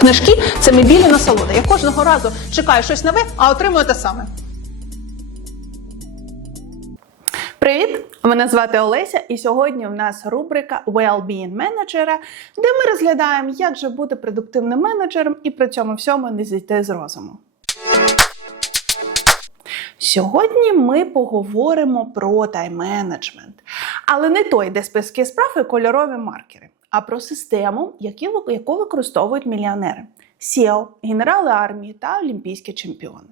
Книжки це мій насолода. Я кожного разу чекаю щось нове, а отримую те саме. Привіт! Мене звати Олеся, і сьогодні в нас рубрика Well-being менеджера, де ми розглядаємо, як же бути продуктивним менеджером і при цьому всьому не зійти з розуму. Сьогодні ми поговоримо про тайм-менеджмент, але не той, де списки справ і кольорові маркери, а про систему, яку використовують мільйонери: SEO, генерали армії та олімпійські чемпіони.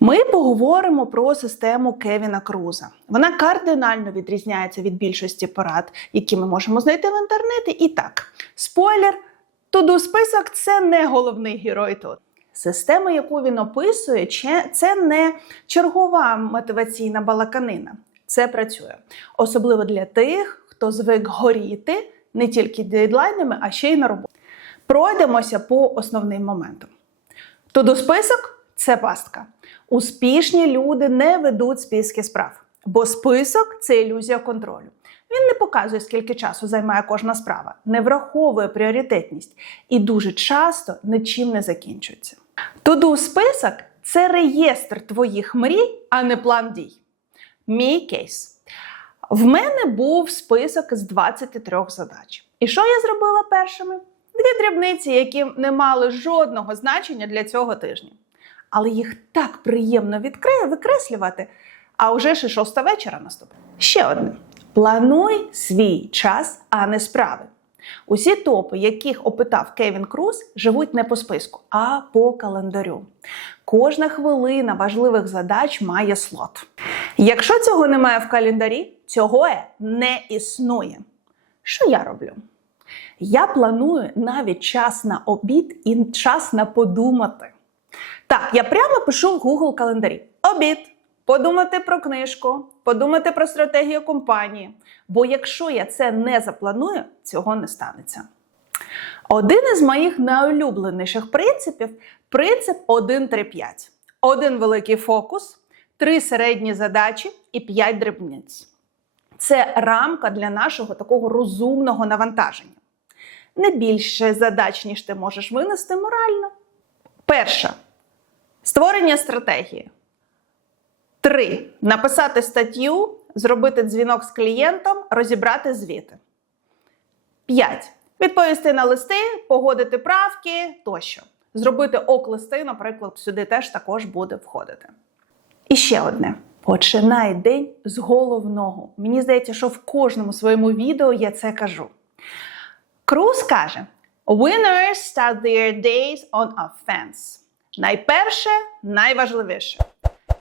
Ми поговоримо про систему Кевіна Круза. Вона кардинально відрізняється від більшості порад, які ми можемо знайти в інтернеті. І так, спойлер, туду список це не головний герой тут. Система, яку він описує, це не чергова мотиваційна балаканина. Це працює. Особливо для тих, хто звик горіти не тільки дедлайнами, а ще й на роботі. Пройдемося по основним моментам. Туду список це пастка. Успішні люди не ведуть списки справ, бо список це ілюзія контролю. Він не показує, скільки часу займає кожна справа, не враховує пріоритетність і дуже часто нічим не закінчується. Туду список це реєстр твоїх мрій, а не план дій. Мій кейс. В мене був список з 23 задач. І що я зробила першими? Дві дрібниці, які не мали жодного значення для цього тижня. Але їх так приємно відкри... викреслювати, а вже ж і шоста вечора наступить. Ще одне: плануй свій час, а не справи. Усі топи, яких опитав Кевін Круз, живуть не по списку, а по календарю. Кожна хвилина важливих задач має слот. Якщо цього немає в календарі, цього не існує. Що я роблю? Я планую навіть час на обід і час на подумати. Так, я прямо пишу в Google календарі: обід, подумати про книжку, подумати про стратегію компанії. Бо якщо я це не запланую, цього не станеться. Один із моїх найулюбленіших принципів принцип 1-3-5. Один великий фокус, три середні задачі і п'ять дрібниць. Це рамка для нашого такого розумного навантаження. Не більше задач, ніж ти можеш винести морально. Перша створення стратегії. Три. Написати статтю, зробити дзвінок з клієнтом, розібрати звіти. 5. Відповісти на листи, погодити правки тощо. Зробити ок-листи, наприклад, сюди теж також буде входити. І ще одне. Починай день з головного. Мені здається, що в кожному своєму відео я це кажу. Круз каже: Winners start their days on offense. Найперше, найважливіше.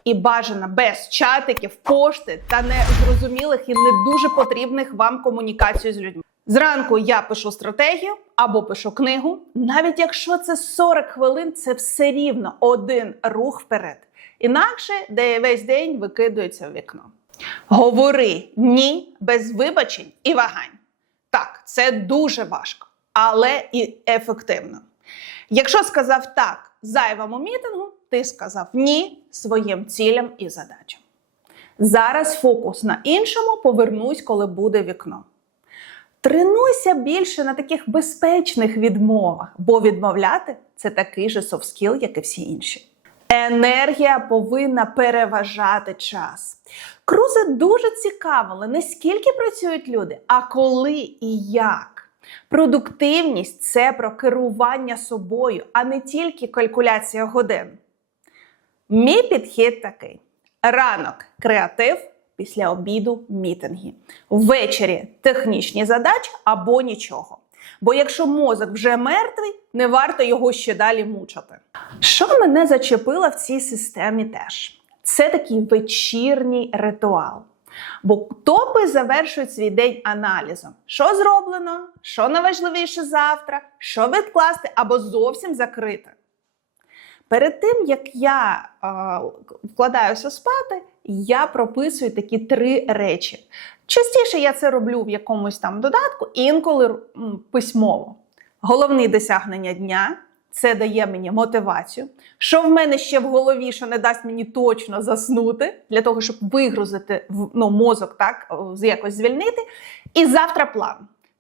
І бажано без чатиків, пошти та незрозумілих і не дуже потрібних вам комунікацій з людьми. Зранку я пишу стратегію або пишу книгу. Навіть якщо це 40 хвилин, це все рівно один рух вперед. Інакше де весь день викидується в вікно. Говори ні без вибачень і вагань. Так, це дуже важко, але і ефективно. Якщо сказав так зайвому мітингу, ти сказав ні своїм цілям і задачам. Зараз фокус на іншому повернусь, коли буде вікно. Тренуйся більше на таких безпечних відмовах, бо відмовляти це такий же skill, як і всі інші. Енергія повинна переважати час. Крузи дуже цікавили не скільки працюють люди, а коли і як. Продуктивність це про керування собою, а не тільки калькуляція годин. Мій підхід такий: ранок креатив, після обіду мітинги. Ввечері технічні задачі або нічого. Бо якщо мозок вже мертвий, не варто його ще далі мучити. Що мене зачепило в цій системі теж? Це такий вечірній ритуал. Бо топи завершують свій день аналізом: що зроблено, що найважливіше завтра, що відкласти або зовсім закрити. Перед тим, як я е, вкладаюся спати, я прописую такі три речі. Частіше я це роблю в якомусь там додатку, інколи письмово. Головні досягнення дня це дає мені мотивацію. Що в мене ще в голові, що не дасть мені точно заснути, для того, щоб вигрузити ну, мозок, так, якось звільнити. І завтра план.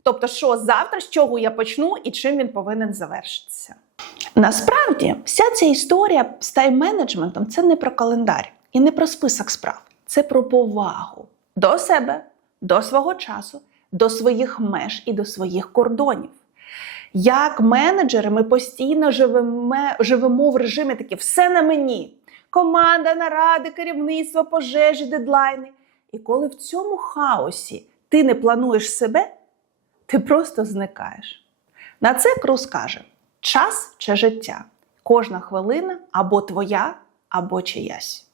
Тобто, що завтра, з чого я почну і чим він повинен завершитися. Насправді, вся ця історія з тайм-менеджментом це не про календар і не про список справ. Це про повагу до себе, до свого часу, до своїх меж і до своїх кордонів. Як менеджери, ми постійно живемо, живемо в режимі такі все на мені. Команда, наради, керівництво, пожежі, дедлайни. І коли в цьому хаосі ти не плануєш себе, ти просто зникаєш. На це Круз каже: час чи життя. Кожна хвилина або твоя, або чиясь.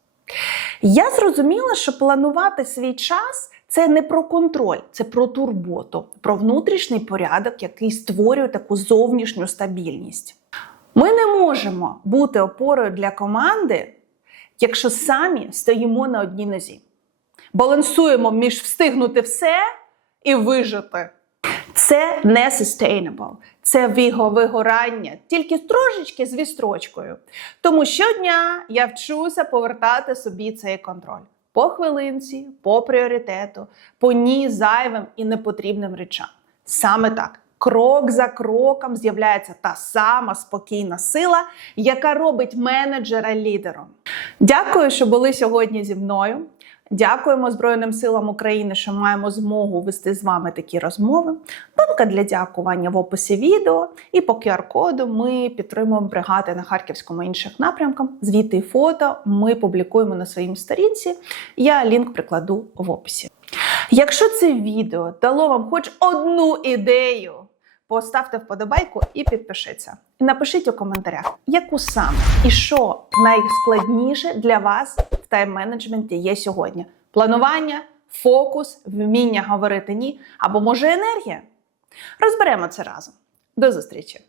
Я зрозуміла, що планувати свій час це не про контроль, це про турботу, про внутрішній порядок, який створює таку зовнішню стабільність. Ми не можемо бути опорою для команди, якщо самі стоїмо на одній нозі. Балансуємо між встигнути все і вижити. Це не sustainable, це вигорання, тільки трошечки з вістрочкою. Тому щодня я вчуся повертати собі цей контроль по хвилинці, по пріоритету, по ні зайвим і непотрібним речам. Саме так. Крок за кроком з'являється та сама спокійна сила, яка робить менеджера лідером. Дякую, що були сьогодні зі мною. Дякуємо Збройним силам України, що маємо змогу вести з вами такі розмови. Банка для дякування в описі відео. І по QR-коду ми підтримуємо бригади на Харківському і інших напрямках. Звіти і фото ми публікуємо на своїй сторінці. Я лінк прикладу в описі. Якщо це відео дало вам хоч одну ідею, поставте вподобайку і підпишіться. Напишіть у коментарях, яку саме і що найскладніше для вас тайм-менеджменті є сьогодні: планування, фокус, вміння говорити ні або може енергія. Розберемо це разом. До зустрічі!